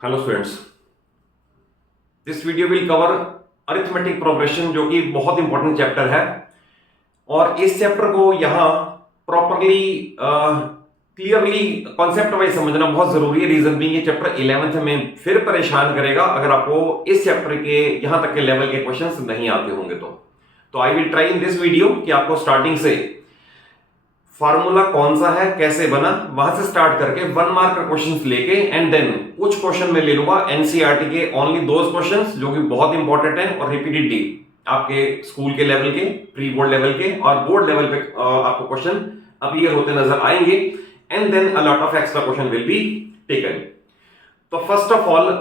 Hello students, this video will cover arithmetic progression जो कि बहुत इंपॉर्टेंट चैप्टर है। और इस चैप्टर को यहाँ प्रॉपरली क्लियरली कॉन्सेप्ट वाइज समझना बहुत जरूरी है। रीजन भी ये चैप्टर 11th में फिर परेशान करेगा अगर आपको इस चैप्टर के यहाँ तक के लेवल के क्वेश्चंस नहीं आते होंगे तो I will try in this video कि आपको स्टार्टिंग से फार्मूला कौन सा है, कैसे बना, वहां से स्टार्ट करके 1 मार्क का क्वेश्चंस लेके एंड देन कुछ क्वेश्चन में ले लूंगा एनसीईआरटी के ओनली दोज क्वेश्चंस जो कि बहुत इंपॉर्टेंट है और रिपीटेडली आपके स्कूल के लेवल के, प्री बोर्ड लेवल के और बोर्ड लेवल पे आपको क्वेश्चन अपीयर होते नजर आएंगे and then a lot of extra question will be taken. तो फर्स्ट ऑफ ऑल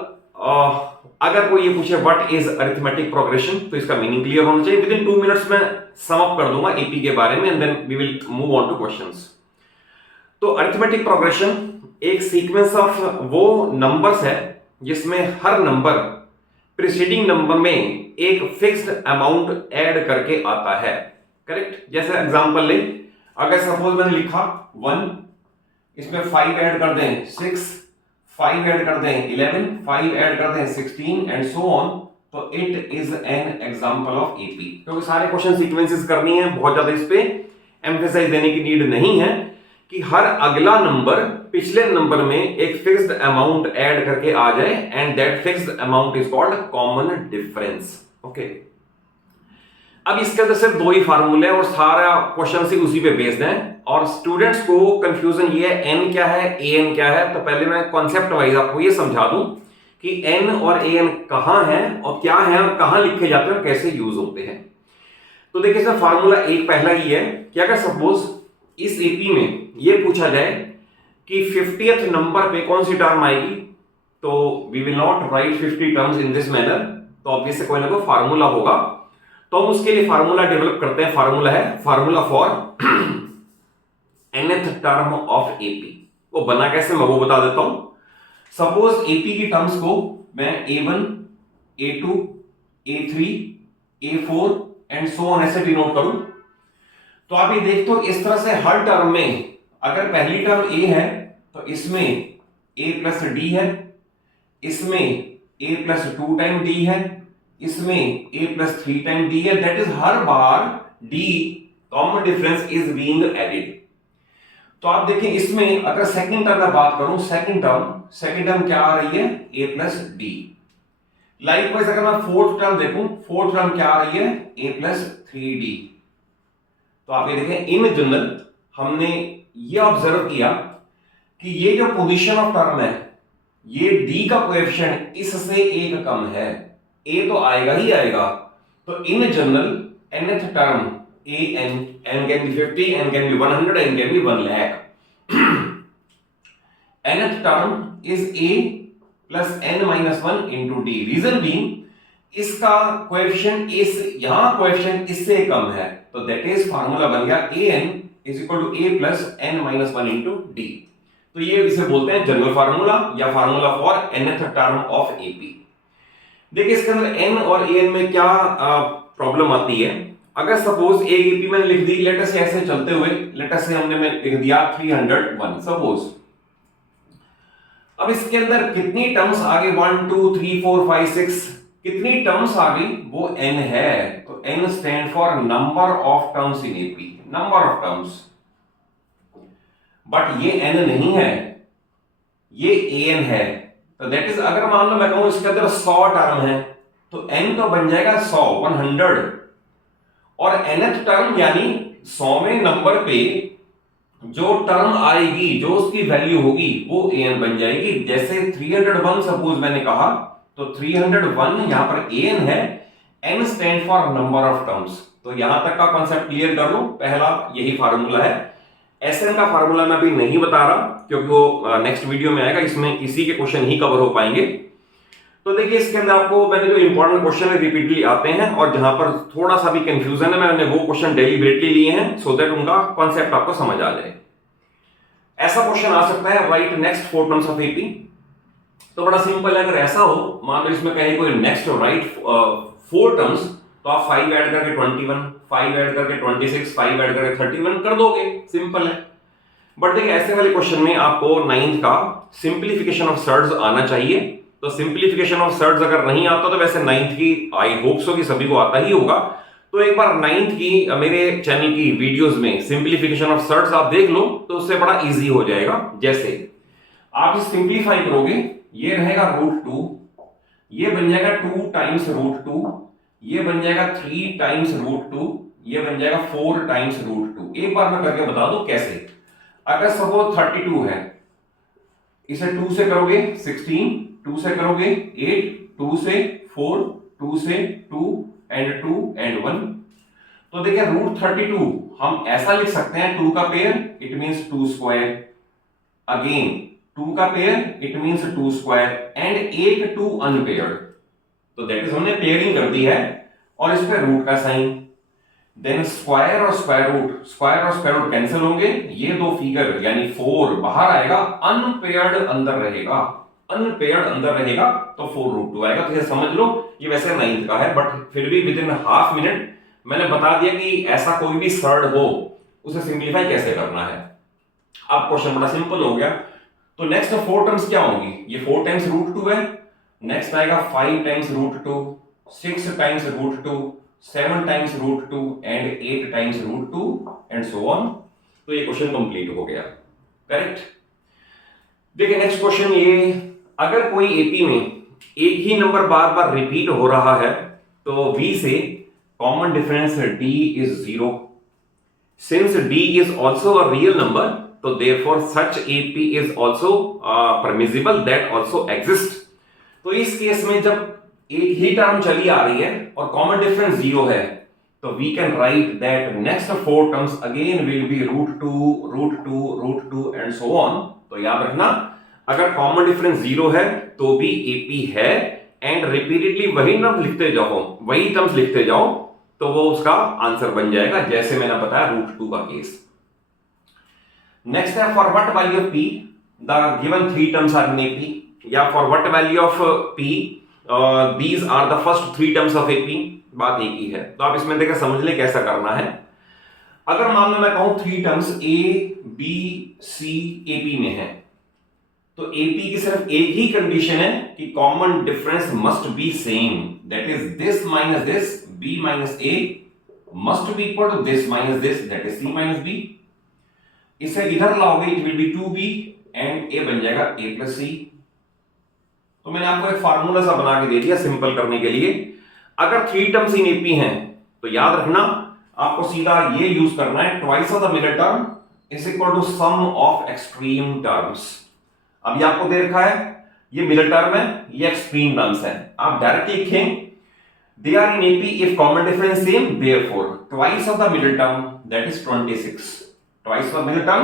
अगर कोई ये पूछे व्हाट इज अरिथमेटिक प्रोग्रेशन तो इसका मीनिंग क्लियर होना चाहिए। विद इन 2 मिनट्स में सम अप कर दूंगा एपी के बारे में and then we will move on to questions. तो अरिथमेटिक प्रोग्रेशन एक सीक्वेंस ऑफ वो नंबर्स है जिसमें हर नंबर प्रीसीडिंग नंबर में एक फिक्स्ड अमाउंट ऐड करके आता है। करेक्ट? जैसे एग्जांपल ले, अगर सपोज मैंने लिखा 1, इसमें 5 ऐड कर दें 6, 5 ऐड कर दें 11, 5 ऐड कर दें 16 एंड सो ऑन, तो it is an example of AP. क्योंकि सारे क्वेश्चन सीक्वेंसेस करनी है, बहुत ज्यादा इस पे एम्फेसाइज देने की नीड नहीं है कि हर अगला नंबर पिछले नंबर में एक फिक्स्ड अमाउंट ऐड करके आ जाए and that fixed amount is called common difference. Okay, अब इसके अंदर सिर्फ 2 ही फार्मूले और सारा क्वेश्चन से उसी पे बेस्ड है और स्टूडेंट्स को कंफ्यूजन ये है एन क्या है, ए एन क्या है। तो पहले मैं कॉन्सेप्ट वाइज आपको ये समझा दूं कि एन और ए एन कहां है और क्या है और कहां लिखे जाते हैं और कैसे यूज होते हैं। तो देखिए इसमें फार्मूला एक पहला ही है कि अगर सपोज इस एपी में ये पूछा जाए कि 50th नंबर पे कौन सी टर्म आएगी, तो we will not write 50 terms in this manner, तो ऑब्वियसली कोई ना कोई फार्मूला होगा। तो हम उसके लिए फार्मूला डेवलप करते हैं। फार्मूला है formula for nth term of AP. वो बना कैसे मैं वो बता देता हूं। सपोज एपी की टर्म्स को मैं a1, a2, a3, a4 and so on ऐसे डिनोट करूं, तो आप ये देखते हो इस तरह से हर टर्म में अगर पहली टर्म a है तो इसमें a प्लस डी है, इसमें a प्लस 2 टाइम d है, इसमें a प्लस 3 टाइम d है। दैट इज हर बार d common difference is being added. तो आप देखें इसमें अगर सेकंड टर्म में बात करूं, सेकंड टर्म क्या आ रही है, a प्लस डी। लाइकवाइज अगर मैं फोर्थ टर्म देखूं, फोर्थ टर्म क्या आ रही है, a प्लस 3d। तो आप ये देखें इन जनरल हमने ये ऑब्जर्व किया कि ये जो पोजीशन ऑफ टर्म है ये d का कोएफिशिएंट इससे एक कम है, a तो आएगा ही आएगा। तो in general nth term n can be 50, n can be 100, n can be 1 lakh. nth term is a plus n minus 1 into d. Reason being इसका कोएफिशिएंट इस यहां कोएफिशिएंट इससे कम है, तो दैट इज फार्मूला बन गया an is equal to a plus n minus 1 into d। तो ये इसे बोलते हैं जनरल फार्मूला या formula for nth term of ap। देखिए इसके अंदर n और an में क्या प्रॉब्लम आती है। अगर सपोज एक एपी मैंने लिख दी, लेट अस ऐसे चलते हुए, लेट अस से हमने लिख दिया 301 सपोज। अब इसके अंदर कितनी टर्म्स आ गई, 1 2 3 4 5 6 कितनी टर्म्स आ गई, वो n है। तो n stand for number of terms in AP, number of terms. But ये n नहीं है, ये an है। तो दैट इज अगर मान लो मैं कहूं इसके अंदर 100 टर्म है तो n तो बन जाएगा 100 और nth टर्म यानी 100वें नंबर पे जो टर्म आएगी, जो उसकी वैल्यू होगी वो an बन जाएगी। जैसे 301 सपोज मैंने कहा तो 301 यहां पर an है, n stand for number of terms. तो यहां तक का कॉन्सेप्ट क्लियर कर लो, पहला यही फार्मूला है। Sn का फार्मूला मैं अभी नहीं बता रहा क्योंकि वो नेक्स्ट वीडियो में आएगा, इसमें इसी के क्वेश्चन ही कवर हो पाएंगे। तो देखिए इसके अंदर आपको मैंने जो इंपॉर्टेंट क्वेश्चन है रिपीटली आते हैं और जहां पर थोड़ा सा भी कंफ्यूजन है मैंने वो क्वेश्चन डेलिबरेटली लिए हैं सो दैट उनका कॉन्सेप्ट आपको समझ आ जाए। ऐसा क्वेश्चन आ सकता है right next 4 terms of AP. तो बड़ा सिंपल है, अगर ऐसा हो मान लो इसमें कहे कोई नेक्स्ट राइट 4 टर्म्स, तो आप 5 ऐड करके 21, 5 ऐड करके 26, 5 ऐड करके 31 कर दोगे, सिंपल है। बट देखिए ऐसे वाले क्वेश्चन में आपको 9th का सिंप्लीफिकेशन ऑफ सर्ड्स आना चाहिए तो सिंप्लीफिकेशन ऑफ सर्ड्स अगर नहीं आता तो वैसे नाइन्थ की आई होप सो कि सभी को आता ही होगा, तो एक बार नाइन्थ की मेरे चैनल की वीडियोस में सिंप्लीफिकेशन ऑफ सर्ड्स आप देख लो तो उससे बड़ा इजी हो जाएगा। जैसे आप इसे सिंप्लीफाई करोगे, ये रहेगा √2, ये बन जाएगा 2 टाइम्स √2, ये बन जाएगा 3 टाइम्स √2, ये बन जाएगा 4 टाइम्स √2। एक बार मैं करके बता दूं कैसे। अगर सपोज 32 है, इसे 2 से करोगे 16, 2 से करोगे 8, 2 से 4, 2 से 2 एंड 2 एंड 1। तो देखिए √32 हम ऐसा लिख सकते हैं, 2 का pair it means 2 square, again 2 का pair it means 2 square and एक 2 अनपेयर्ड, तो दैट इज हमने पेयरिंग कर दी है और इस पे रूट का साइन। देन स्क्वायर और स्क्वायर रूट कैंसिल होंगे, ये दो फिगर यानी 4 बाहर आएगा, अनपेयर्ड अंदर रहेगा, अनपेयर्ड अंदर रहेगा तो 4√2 आएगा। तो ये समझ लो ये वैसे 9th का है, बट फिर भी विद इन हाफ मिनट मैंने बता दिया कि ऐसा कोई भी सर्ड हो उसे सिंप्लीफाई कैसे करना है। अब क्वेश्चन बड़ा सिंपल हो गया। तो नेक्स्ट 4 टर्म्स क्या होंगी, ये 4 टाइम्स √2 है, नेक्स्ट आएगा 5 times √2, 6 times √2, 7 times √2 and 8 times √2 and so on. तो ये क्वेश्चन कंप्लीट हो गया, करेक्ट। देखिए नेक्स्ट क्वेश्चन, ये अगर कोई एपी में एक ही नंबर बार बार रिपीट हो रहा है तो V से common difference D is 0। Since D is also a real number तो therefore such AP is also permissible that also exists। तो इस केस में जब एक ही टर्म चली आ रही है और कॉमन डिफरेंस 0 है तो we can write that next 4 terms again will be √2 and so on. तो याद रखना अगर कॉमन डिफरेंस 0 है तो भी एपी है एंड रिपीटेडली वही टर्म्स लिखते जाओ तो वो उसका आंसर बन जाएगा, जैसे मैंने बताया √2 का केस। नेक्स्ट है for what value of p the given 3 terms are in AP, या for what value of p these are the first 3 terms of AP। बात एक ही है, तो आप इसमें देखिए समझ ले कैसा करना है। अगर मान लो मैं कहूं 3 terms A B C AP में है तो AP की सिर्फ एक ही कंडीशन है कि common difference must be same, that is this minus this B minus A must be equal to this minus this that is C minus B। इसे इधर लाओगे it will be 2B and A बन जाएगा A plus C। तो मैंने आपको एक formula सा बना के दे दिया सिंपल करने के लिए। अगर 3 टर्म्स इन AP हैं तो याद रखना आपको सीधा ये यूज करना है, twice of the middle term is equal to sum of extreme terms. अब ये आपको दे रखा है, ये मिडल टर्म है, ये एक्सट्रीम टर्म्स है, आप डायरेक्टली लिखें they are in AP if common difference same, therefore twice of the middle term that is 26, twice of the middle term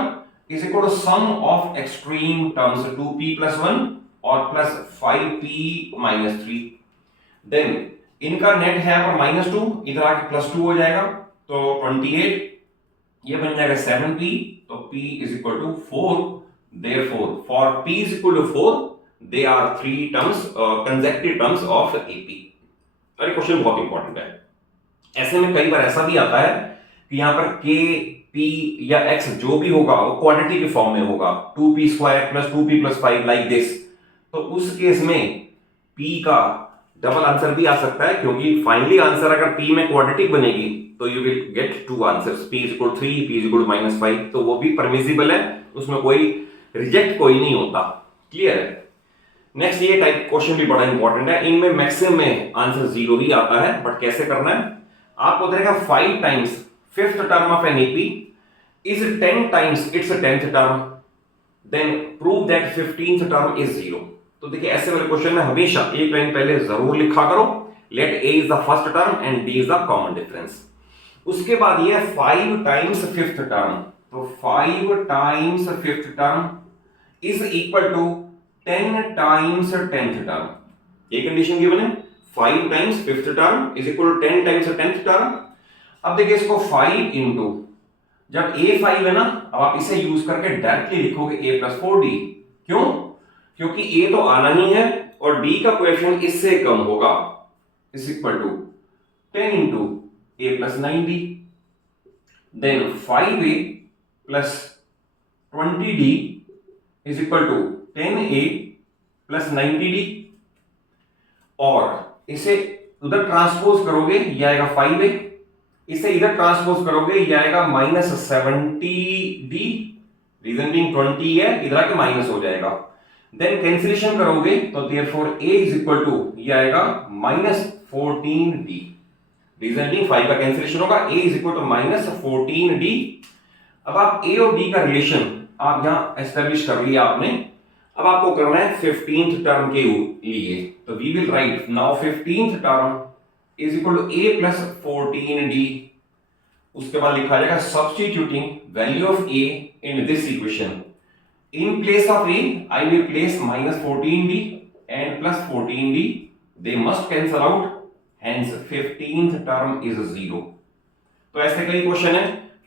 is equal to sum of extreme terms 2p plus 1 और plus 5p minus 3। then इनका net है पर -2, इधर आके +2 हो जाएगा तो 28, ये बन जाएगा 7p, तो p is equal to 4, therefore for p is equal to 4 they are 3 terms consecutive terms of AP। अरे क्वेश्चन बहुत इंपॉर्टेंट है। ऐसे में कई बार ऐसा भी आता है कि यहां पर k p या x जो भी होगा वो क्वांटिटी के फॉर्म में होगा, 2p² plus 2p plus 5 like this. तो उस केस में p का डबल आंसर भी आ सकता है, क्योंकि फाइनली आंसर अगर p में क्वाड्रेटिक बनेगी तो you will get 2 answers, p is equal 3, p is equal -5। तो वो भी परमिसिबल है, उसमें कोई रिजेक्ट कोई नहीं होता। क्लियर है। नेक्स्ट ये टाइप क्वेश्चन भी बड़ा इंपॉर्टेंट है, इनमें मैक्सिमम में आंसर 0 ही आता है, बट कैसे करना है आपको देगा 5 times 5th term of an AP is 10 times its 10th term, then prove that 15th term is 0। तो देखिए ऐसे वाले क्वेश्चन में हमेशा एक लाइन पहले जरूर लिखा करो, let A is the first term and D is the common difference। उसके बाद ये 5 times 5th term, तो 5 times 5th term is equal to 10 times 10th term। ये कंडीशन गिवन है, 5 times 5th term is equal to 10 times 10th term। अब देखिए इसको 5 into, जब A 5 है ना, अब आप इसे यूज करके डायरेक्टली लिखोगे A प्लस 4D। क्यों? क्योंकि A तो आना ही है और D का कोएफिशिएंट इससे कम होगा, is equal to 10 into A plus 9D, then 5A plus 20D is equal to 10A plus 90D। और इसे उधर ट्रांसपोज करोगे ये आएगा 5a, इसे इधर ट्रांसपोज करोगे ये आएगा -70d, रीजन बीइंग 20 है, इधर आके माइनस हो जाएगा। देन कैंसिलेशन करोगे तो therefore a is equal to ये आएगा -14d, रीजन बीइंग 5 का कैंसिलेशन होगा, a is equal to -14d। अब आप a और d का रिलेशन आप यहां एस्टेब्लिश कर लिया आपने, अब आपको करना है 15th टर्म के लिए, तो we will write now 15th term is equal to a plus 14d। उसके बाद लिखा जाएगा substituting value of a in this equation, in place of a I will place -14d and plus 14d, they must cancel out, hence 15th term is 0। तो ऐसे कई question है,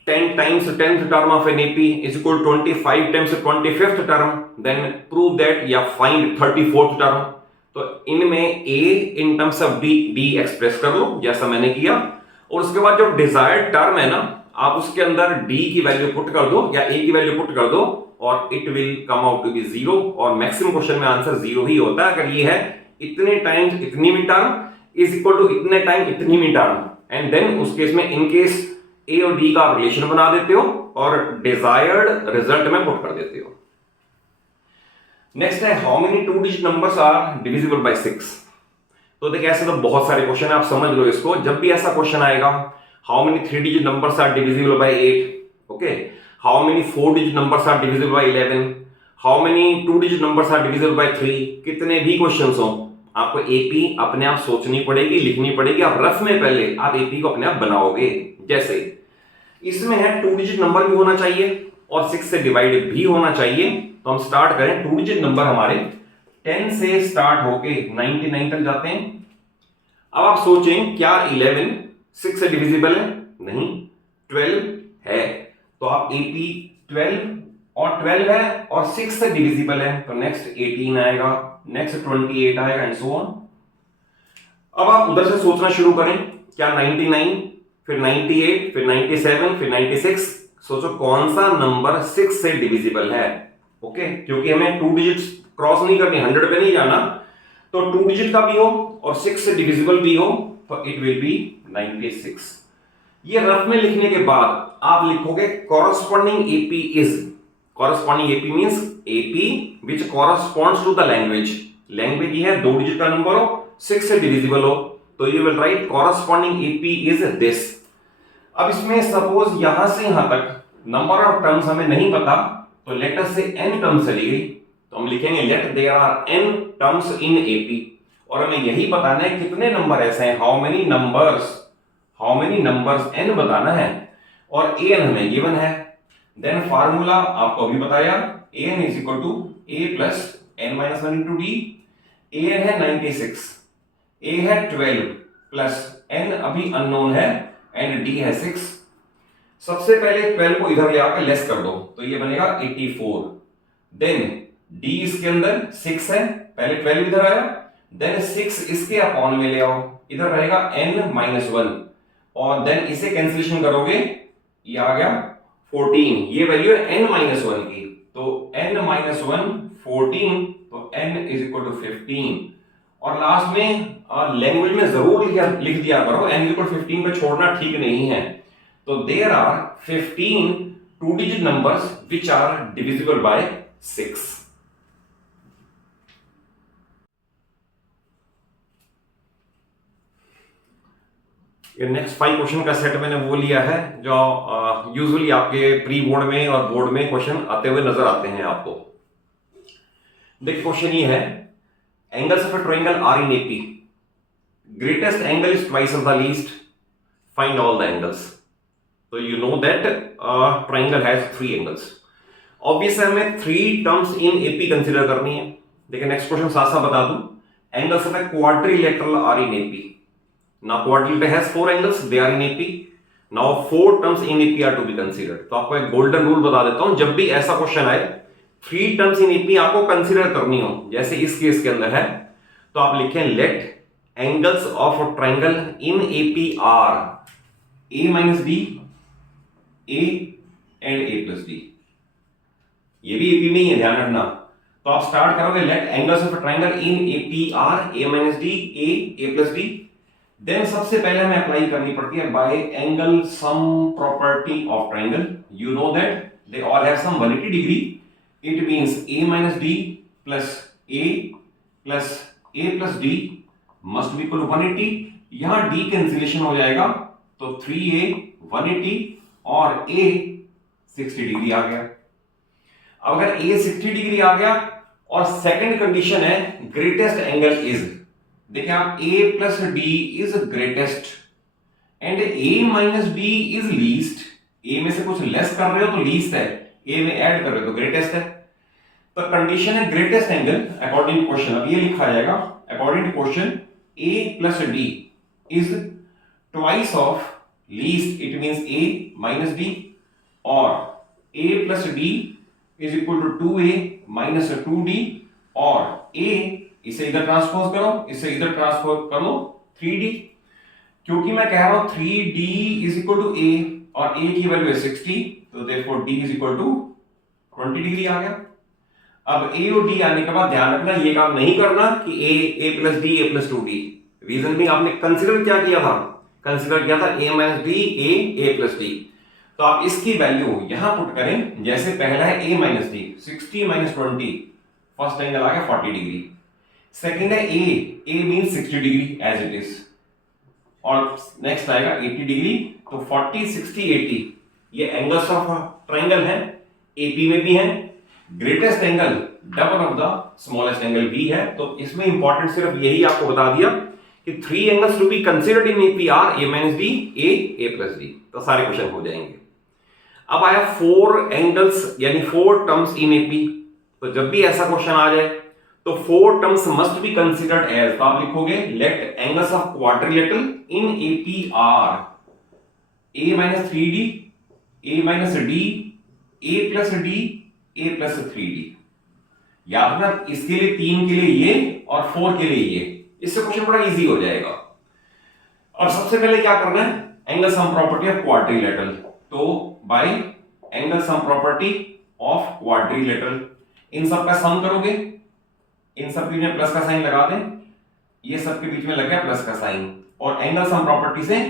10 times 10th term of an AP is equal to 25 times 25th term, then prove that या find 34th term। तो इनमें a in terms of d express कर लो जैसा मैंने किया, और उसके बाद जो डिजायर्ड टर्म है ना आप उसके अंदर d की वैल्यू पुट कर दो या a की वैल्यू पुट कर दो और it will come out to be 0, और मैक्सिमम क्वेश्चन में आंसर 0 ही होता है अगर ये है इतने टाइम्स इतनी मी टर्म इज इक्वल टू इतने टाइम इतनी मी टर्म, एंड देन उस केस में इन केस a और d का रिलेशन बना देते हो और डिजायर्ड रिजल्ट में पुट कर देते हो। नेक्स्ट है how many 2 digit numbers are divisible by 6। तो देखिए ऐसे तो बहुत सारे क्वेश्चन है, आप समझ लो इसको, जब भी ऐसा क्वेश्चन आएगा how many 3 digit numbers are divisible by 8, okay, how many 4 digit numbers are divisible by 11, how many 2 digit numbers are divisible by 3, कितने भी क्वेश्चंस हो आपको एपी अपने आप सोचनी पड़ेगी, लिखनी पड़ेगी, आप रफ में पहले आप एपी को अपने आप बनाओगे। जैसे इसमें है 2 डिजिट नंबर भी होना चाहिए और 6 से डिवाइड भी होना चाहिए, तो हम स्टार्ट करें 2 डिजिट नंबर हमारे 10 से स्टार्ट होके 99 तक जाते हैं। अब आप सोचें क्या 11 6 से डिविजिबल है? नहीं, 12 है, तो आप एपी 12 और 12 है और 6 से डिविजिबल है, तो नेक्स्ट 18 आएगा, नेक्स्ट 28 आएगा एंड सो ऑन। अब आप उधर से सोचना शुरू करें, क्या 99 फिर 98 फिर 97 फिर 96, सोचो कौन सा नंबर 6 से डिविजिबल है। ओके, क्योंकि हमें 2 डिजिट्स क्रॉस नहीं करनी, 100 पे नहीं जाना, तो 2 डिजिट का भी हो और 6 से डिविजिबल भी हो, तो इट विल बी 96। ये रफ में लिखने के बाद आप लिखोगे corresponding AP is, corresponding AP means AP which corresponds to the language, language ये है 2 डिजिट का नंबर हो 6 से डिविजिबल हो, तो you will write corresponding AP is this. अब इसमें सपोज यहां से यहां तक नंबर ऑफ टर्म्स हमें नहीं पता, तो लेटर से n टर्म्स चली गई, तो हम लिखेंगे let there are n terms in AP, और हमें यही बताना है कितने नंबर ऐसे हैं, हाउ मेनी नंबर्स n बताना है, और an हमें गिवन है। देन फार्मूला आपको अभी बताया, an is equal to a plus n minus 1 into d, an है 96, a है 12 प्लस n अभी अननोन है एंड d है 6। सबसे पहले 12 को इधर ले आकर लेस कर दो, तो ये बनेगा 84, देन d इसके अंदर 6 है, पहले 12 इधर आया, देन 6 इसके अपॉन में ले आओ, इधर रहेगा n माइनस 1, और देन इसे कैंसिलेशन करोगे ये आ गया 14, ये वैल्यू है n माइनस 1 की, तो n माइनस 1 14, तो n इज इक्वल टू 15, और लास्ट में लैंग्वेज में जरूर लिख दिया करो n इक्वल 15 पे छोड़ना ठीक नहीं है, तो there are 15 2 digit numbers which are divisible by 6। ये नेक्स्ट 5 क्वेश्चन का सेट मैंने वो लिया है जो यूजुअली आपके प्री बोर्ड में और बोर्ड में क्वेश्चन आते हुए नजर आते हैं आपको। देखिए क्वेश्चन ये है, angles of a triangle are in AP, greatest angle is twice of the least, find all the angles. तो you know that triangle has 3 angles, obvious है हमें 3 टर्म्स इन एपी कंसीडर करनी है। देखिए नेक्स्ट क्वेश्चन साथ साथ बता दूं, angles of a quadrilateral are in AP, now quadrilateral has 4 angles, they are in AP, now 4 terms in AP are to be considered। तो आपको एक गोल्डन रूल बता देता हूं, जब भी ऐसा क्वेश्चन आए 3 टर्म्स इन AP आपको कंसीडर करनी हो, जैसे इस केस के अंदर है, तो आप लिखें let angles of triangle in AP are a minus d, a and a plus d. ये भी AP में ही है, ध्यान रखना, तो आप स्टार्ट करोगे let angles of triangle in A P are A minus d A plus d. Then सबसे पहले हमें अप्लाई करनी पड़ती है by angle sum property of triangle. You know that they all have sum 180 degree. It means a minus d plus a plus d must be equal to 180। यहां d cancellation हो जाएगा तो 3a 180 और a 60 degree आ गया। अब अगर a 60 degree आ गया और सेकंड कंडीशन है ग्रेटेस्ट एंगल इज, देखिए आप a plus d is greatest and a minus D is least. a में से कुछ लेस कर रहे हो तो लीस्ट है, a में ऐड कर रहे हो तो ग्रेटेस्ट है। तो कंडीशन है greatest angle according to question. अब ये लिखा जाएगा according to question a plus d is twice of least, it means a minus d, और a plus d is equal to 2a minus 2d, और a इसे इधर transpose करो, इसे इधर ट्रांसपोज करो 3d। क्योंकि मैं कह रहा हूं 3d is equal to a और a की वैल्यू है 60, तो therefore d is equal to 20 degree आ गया। अब a और d आने के बाद ध्यान रखना ये काम नहीं करना कि a plus d a plus 2d। Reason भी आपने कंसीडर क्या किया था, कंसीडर किया था a minus d a plus d। तो आप इसकी वैल्यू यहां पुट करें, जैसे पहला है a minus d 60 minus 20, first angle आ गया 40 डिग्री। सेकेंड है a means 60 degree as it is, और नेक्स्ट आएगा 80 डिग्री। तो 40 60 80 ये एंगल्स ऑफ ट्रायंगल है, AP में भी है। Greatest angle double of the smallest angle भी है। तो इसमें इंपॉर्टेंट सिर्फ यही आपको बता दिया कि 3 angles to be considered in APR a minus d a plus d। तो सारे क्वेश्चन हो जाएंगे। अब आया 4 एंगल्स यानी 4 टर्म्स इन AP। तो जब भी ऐसा क्वेश्चन आ जाए तो 4 terms must be considered as, तो आप लिखोगे let angles of quadrilateral in APR a minus 3d a minus d a plus d a plus 3d। याद रखना इसके लिए 3 के लिए ये और 4 के लिए ये, इससे क्वेश्चन बड़ा इजी हो जाएगा। और सबसे पहले क्या करना है, angle sum property of quadrilateral. तो by angle sum property of quadrilateral इन सब का सम करोगे, इन सब के बीच में प्लस का साइन लगा दें, ये सब के बीच में लग गया प्लस का साइन, और एंगल सम प्रॉपर्टी से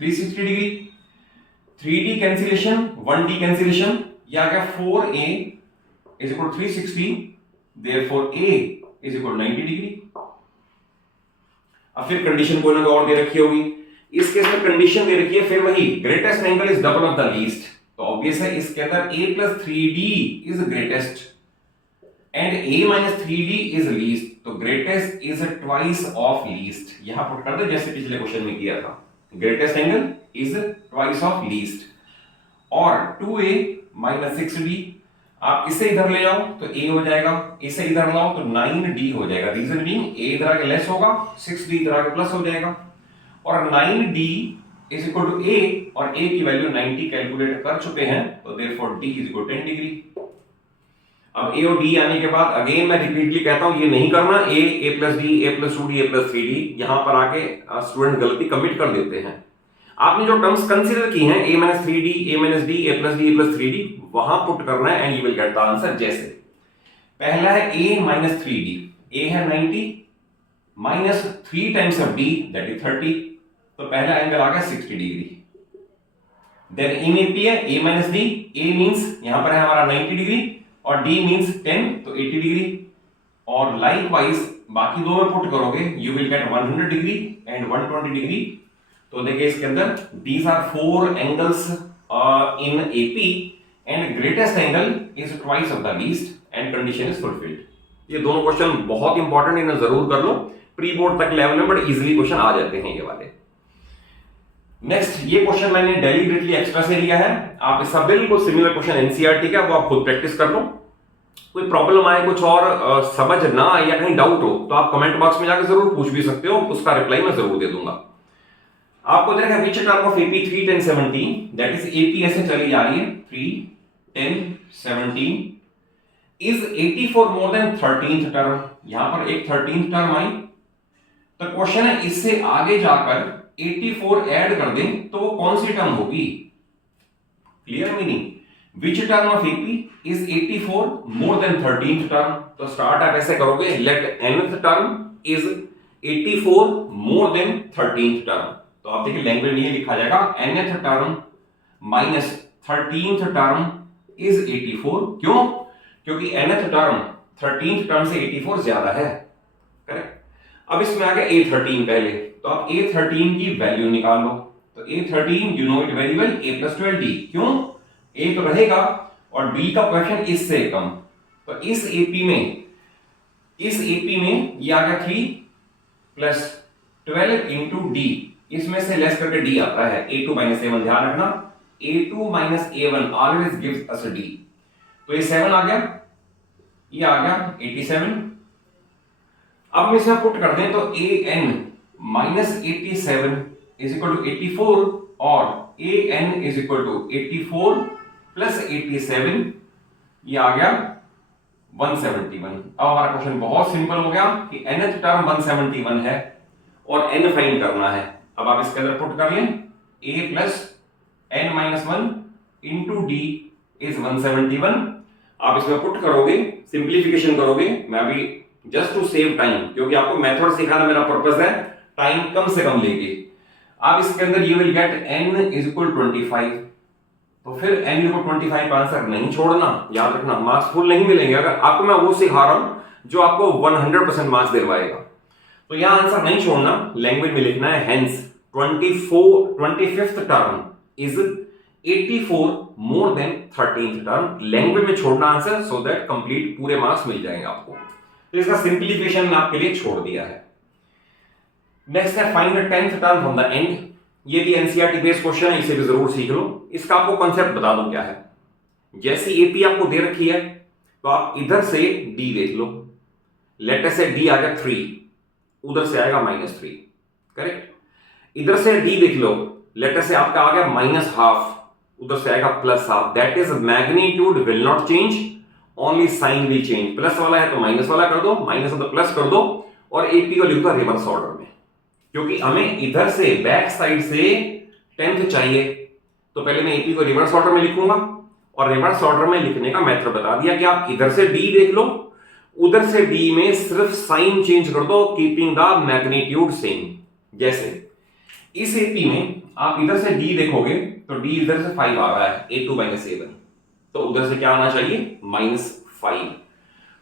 360 degree, 3d cancellation 1d cancellation, ये आ गया 4a is equal 360, therefore a is equal 90 degree. अब फिर कंडीशन कोई ना कोई और दे रखी होगी, इस केस में कंडीशन दे रखी है फिर वही greatest angle is double of the least. तो ऑब्वियस है इसके अंदर a plus 3d is greatest and a minus 3d is least, तो greatest is twice of least. यहां पुट कर दे जैसे पिछले क्वेश्चन में किया था, greatest angle is twice of least, और 2a माइनस 6d। आप इसे इधर ले जाओ तो a हो जाएगा, इसे इधर लाओ तो 9d हो जाएगा। रीजन बीइंग a इधर आके लेस होगा, 6d इधर आके प्लस हो जाएगा, और 9d is equal to a, और a की वैल्यू 90 कैलकुलेट कर चुके हैं, तो therefore d is equal 10 degree. अब a और d आने के बाद अगेन मैं रिपीटली कहता हूं ये नहीं करना a plus d a plus 2d a plus 3d, यहां पर आके स्टूडेंट गलती कमिट कर देते हैं। आपने जो टर्म्स कंसीडर की हैं a minus 3d a minus d a plus d a plus 3d वहां पुट करना है and you will get the answer. जैसे पहला है a माइनस 3d, a है 90 minus 3 times of d that is 30, तो पहला एंगल आ गया 60 डिग्री। देन इन AP है a minus d, a means यहां पर है हमारा 90 डिग्री और d मींस 10 तो 80 डिग्री, और लाइकवाइज बाकी दो में पुट करोगे you will get 100 degree and 120 degree. तो देखिए इसके अंदर these are 4 angles in AP and greatest angle is twice of the least and condition is fulfilled। ये दोनों क्वेश्चन बहुत इंपॉर्टेंट, इन्हें जरूर कर लो, प्री बोर्ड तक लेवल में बड़े इजीली क्वेश्चन आ जाते हैं ये वाले। नेक्स्ट ये क्वेश्चन मैंने डेलिबरेटली एक्स्ट्रा से लिया है, आप इसका बिल्कुल सिमिलर क्वेश्चन एनसीईआरटी का, वो आप खुद प्रैक्टिस कर लो। कोई प्रॉब्लम आए, कुछ और समझ ना आए या कहीं डाउट हो तो आप कमेंट बॉक्स में जाकर जरूर पूछ भी सकते हो, उसका रिप्लाई मैं जरूर दे दूंगा। आपको देखा विच term of AP 3 10 17, that is AP ऐसे चली जा रही है 3 10 17 is 84 more than 13th term, यहां पर एक 13th टर्म आई, तो क्वेश्चन है इससे आगे जाकर 84 ऐड कर दें तो वो कौन सी टर्म होगी। Clear meaning, which term of AP is 84 more than 13th term. तो स्टार्ट आप ऐसे करोगे, let nth term is 84 more than 13th term. तो आप देखिए लैंग्वेज में ये लिखा जाएगा nth term minus 13th term is 84। क्यों? क्योंकि nth टर्म 13th टर्म से 84 ज्यादा है, करेक्ट। अब इसमें आ गया A13 पहले, तो आप A13 की वैल्यू निकाल लो। तो A13 you know it very well, A + 12D। क्यों? A तो रहेगा और D का कोएफिशिएंट इससे कम। तो इस AP में ये आ गया 3 + 12 × D, इसमें से लेस करके D आता है, A2 - A1। ध्यान रखना A2 - A1 always gives us D। तो ये 7 आ गया, ये आ गया 87। अब हम इसमें पुट कर दें तो an - 87 = 84 और an = 84 + 87, ये आ गया 171। अब हमारा क्वेश्चन बहुत सिंपल हो गया कि nth टर्म 171 है और n फाइंड करना है। अब आप इसके अंदर पुट कर लें, a + n - 1 × d इज 171। आप इसमें पुट करोगे, सिंप्लीफिकेशन करोगे। मैं अभी जस्ट टू सेव टाइम, क्योंकि आपको मेथड सिखाना मेरा पर्पस है, टाइम कम से कम लेके। आप इसके अंदर यू विल गेट n = 25। तो फिर n = 25 का आंसर नहीं छोड़ना, याद रखना मार्क्स फुल नहीं मिलेंगे। अगर आपको मैं वो सिखा रहा हूं जो आपको 100% मार्क्स दिलवाएगा, तो यहां आंसर नहीं छोड़ना, लैंग्वेज में लिखना है hence 25th term is 84 more than 13th term. Language में छोड़ना आंसर, सो दैट कंप्लीट पूरे मार्क्स मिल जाएंगे आपको। तो इसका सिंप्लीफिकेशन मैं आपके लिए छोड़ दिया है। नेक्स्ट है find the 10th term from the end. ये भी एनसीईआरटी बेस्ड क्वेश्चन है, इसे भी जरूर सीख लो। इसका आपको कॉन्सेप्ट बता दूं क्या है। जैसी एपी आपको दे रखी है, तो आप इधर से डी देख लो। लेटर से डी आ गया 3, उधर से आएगा -3, करेक्ट। इधर से डी देख लो, लेटर से आपका आ गया -½ उधर से आएगा +½ that is magnitude will not change, only sign will change. Plus वाला है तो माइनस वाला कर दो, माइनस है तो प्लस कर दो, और एपी को लिख दो रिवर्स ऑर्डर में, क्योंकि हमें इधर से बैक साइड से 10th चाहिए। तो पहले मैं एपी को रिवर्स ऑर्डर में लिखूंगा, और रिवर्स ऑर्डर में लिखने का मेथड बता दिया कि आप इधर से डी देख लो, उधर से डी में सिर्फ साइन चेंज कर दो, कीपिंग द मैग्नीट्यूड सेम। जैसे इस एपी में आप इधर से डी देखोगे तो डी इधर से 5 आ रहा है, A2 - A1, तो उधर से क्या आना चाहिए, -5।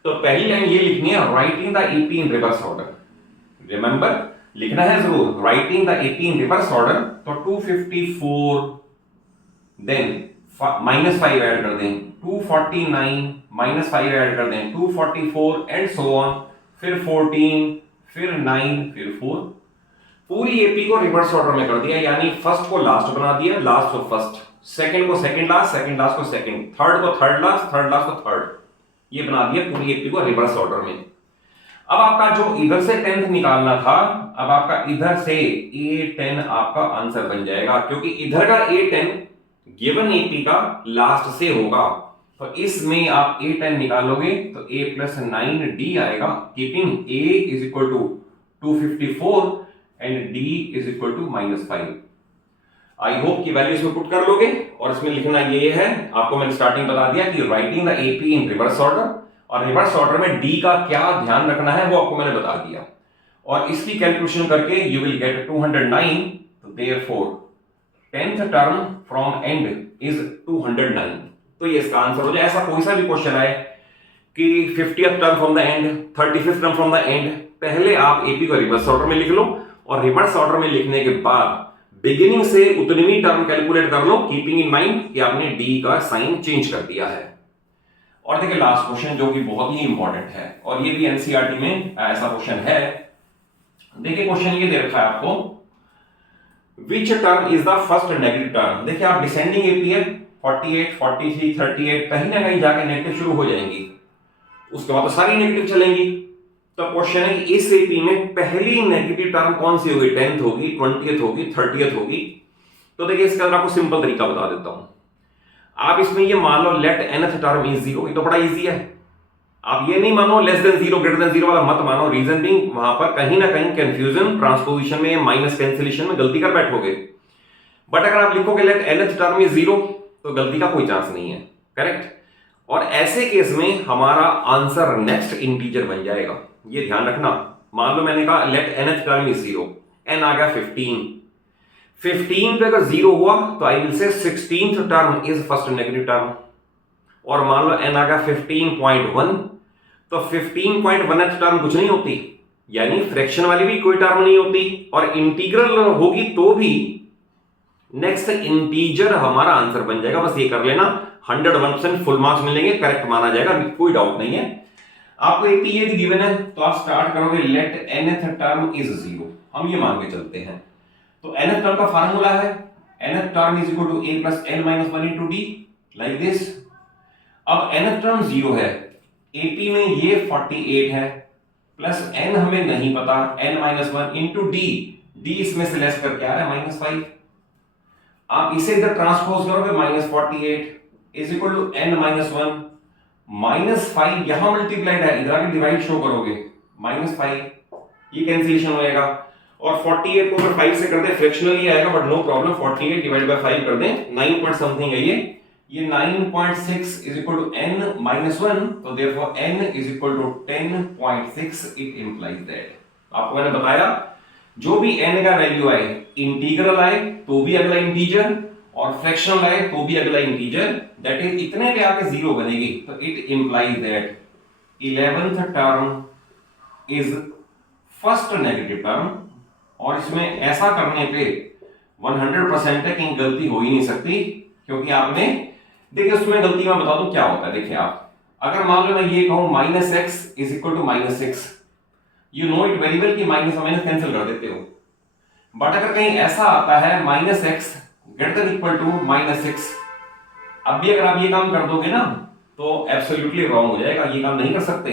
तो पहली लाइन ये लिखनी है, writing the AP in reverse order. Remember लिखना है जरूर, writing the AP in reverse order. तो 254, देन -5 ऐड कर दें, 249 -5 ऐड कर दें, 244 एंड सो ऑन, फिर 14, फिर 9, फिर 4। पूरी एपी को रिवर्स ऑर्डर में कर दिया, यानी फर्स्ट को लास्ट बना दिया, लास्ट को फर्स्ट, सेकंड को सेकंड लास्ट, सेकंड लास्ट को सेकंड, थर्ड को थर्ड लास्ट, थर्ड लास्ट को थर्ड। ये बना दिया पूरी एपी को रिवर्स ऑर्डर में। अब आपका जो इधर से 10th निकालना था, अब आपका इधर से A10 आपका आंसर बन जाएगा, क्योंकि इधर का A10 गिवन एपी का लास्ट से होगा। तो इसमें आप A10 निकालोगे तो A + 9D आएगा, keeping A = 254 and D = -5। I hope की वैल्यू इसमें पुट कर लोगे, और इसमें लिखना ये है, आपको मैंने स्टार्टिंग बता दिया कि writing the AP in reverse order, और रिवर्स ऑर्डर में डी का क्या ध्यान रखना है वो आपको मैंने बता दिया, और इसकी कैलकुलेशन करके यू विल गेट 209। तो therefore 10th term from and is 209। तो ये इसका आंसर हो जाए। ऐसा कोई सा भी क्वेश्चन आए कि 50th term from the end, 35th term from the end, पहले आप एपी को रिवर्स ऑर्डर में लिख लो, और रिवर्स ऑर्डर में लिखने के बाद बिगिनिंग से उतनी टार्म कैलकुलेट कर लो, कीपिंग इन माइंड कि आपने डी का साइन चेंज कर दिया है। और देखिए लास्ट क्वेश्चन जो कि बहुत ही इंपॉर्टेंट है, और ये भी एनसीईआरटी में ऐसा क्वेश्चन है। देखिए क्वेश्चन ये दे रखा है आपको, which term is the first negative term. देखिए आप डिसेंडिंग एपी है, 48, 43, 38, कहीं ना कहीं जाके नेगेटिव शुरू हो जाएंगी, उसके बाद तो सारी नेगेटिव चलेंगी। तो क्वेश्चन है कि इस एपी में पहली नेगेटिव टर्म कौन सी होगी, 10th होगी, 20th होगी, 30th होगी। तो देखिए इसका आपको सिंपल तरीका बता देता हूं। आप इसमें ये मान लो लेट nth टर्म इज 0, ये तो बड़ा इजी है। आप ये नहीं मानो लेस देन 0 ग्रेटर देन 0 वाला मत मानो, रीजन बीइंग वहां पर कहीं ना कहीं कंफ्यूजन ट्रांसपोजिशन में, माइनस कैंसिलेशन में गलती कर बैठोगे। बट अगर आप लिखोगे लेट nth टर्म इज 0, तो गलती का कोई चांस नहीं है, करेक्ट। और ऐसे केस में हमारा आंसर नेक्स्ट इंटीजर बन जाएगा। ये ध्यान रखना, मान लो मैंने कहा let nth term is 0, n आ गया 15 पे अगर 0 हुआ तो I will say 16th term is first negative term. और मान लो n आ गया 15.1, तो 15.1th टर्म कुछ नहीं होती, यानी फ्रैक्शन वाली भी कोई टर्म नहीं होती, और इंटीग्रल होगी तो भी नेक्स्ट इंटीजर हमारा आंसर बन जाएगा। बस ये कर लेना, 101% फुल मार्क्स मिलेंगे, करेक्ट माना जाएगा, कोई डाउट नहीं है। आपको एपी ये गिवन है तो आप स्टार्ट करोगे लेट nth टर्म इज 0, हम ये मान के चलते हैं। तो nth टर्म का फार्मूला है nth term is equal to a plus n minus 1 into d, like this. अब nth टर्म 0 है, एपी में ये 48 है, प्लस n हमें नहीं पता, n minus 1 into D, D इसमें से लेस करके आ रहा है -5। आप इसे इधर ट्रांसपोज करोगे -48 is equal to n minus 1, -5 यहां मल्टीप्लाइड है, इधर आके डिवाइड शो करोगे -5, ये कैंसिलेशन होएगा। और 48 को अगर 5 से कर दे फ्रैक्शनली आएगा, but no problem, 48 divide by 5 कर दें, 9 पॉइंट समथिंग है ये 9.6 is equal to n minus 1, तो therefore n is equal to 10.6। It implies that, आपको मैंने बताया जो भी n का वैल्यू आए, इंटीग्रल आए तो भी अगला इंटीजर, और फ्रैक्शन आए तो भी अगला इंटीजर, दैट इज इतने पे आके 0 बनेगी, तो it implies that 11th term is first negative term. और इसमें ऐसा करने पे 100% है, कहीं गलती हो ही नहीं सकती, क्योंकि आपने देखिए उसमें गलती मैं बता दूं क्या होता है। देखिए आप अगर मान लो मैं ये कहूं -x is equal to -6, you know it very well कि माइनस माइनस कैंसिल कर देते हो, बट अगर कहीं ऐसा आता है -x greater than equal to -6, अब भी अगर आप ये काम कर दोगे ना तो एब्सोल्युटली रॉन्ग हो जाएगा, ये काम नहीं कर सकते।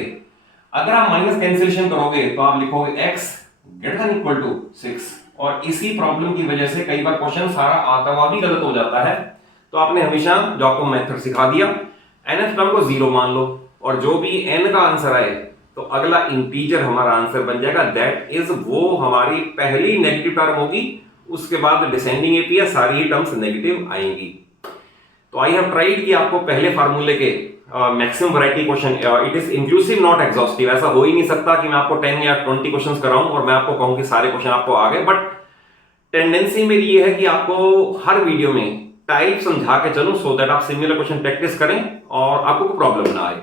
अगर आप माइनस कैंसिलेशन करोगे तो आप लिखोगे x greater than equal to 6, और इसी प्रॉब्लम की वजह से कई बार क्वेश्चन सारा आता हुआ भी गलत हो जाता है। तो आपने हमेशा जो आपको मेथड सिखा दिया, nth टर्म को 0 मान लो, और जो भी n का आंसर आए तो अगला इंटीजर हमारा आंसर बन जाएगा, दैट इज वो हमारी पहली नेगेटिव टर्म होगी, उसके बाद डिसेंडिंग एपी है, सारी टर्म्स नेगेटिव आएंगी। तो आई हैव ट्राइड कि आपको पहले फार्मूले के maximum variety question, it is inclusive not exhaustive, ऐसा हो ही नहीं सकता कि मैं आपको 10 या 20 क्वेश्चंस कराऊं और मैं आपको कहूं कि सारे क्वेश्चन आपको आ गए, बट टेंडेंसी मेरी ये है कि आपको हर वीडियो में टाइप समझा के चलूं, सो दैट आप सिमिलर क्वेश्चन प्रैक्टिस करें और आपको कोई प्रॉब्लम ना आए।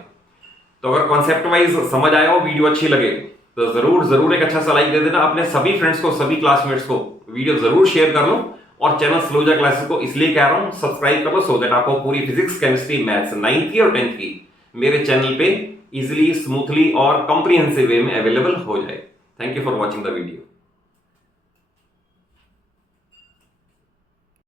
तो अगर कॉन्सेप्ट वाइज समझ आया हो, वीडियो अच्छी लगे तो जरूर एक अच्छा सा लाइक दे देना, अपने सभी फ्रेंड्स को, सभी क्लासमेट्स को वीडियो जरूर शेयर कर लो, और चैनल स्लोजा क्लासेस को इसलिए कह रहा हूं सब्सक्राइब कर लो, सो दैट आपको पूरी फिजिक्स, केमिस्ट्री, मैथ्स 9th की और 10th की मेरे चैनल पे इजिली, स्मूथली और कॉम्प्रिहेंसिव वे में अवेलेबल हो जाए। Thank you for watching the video.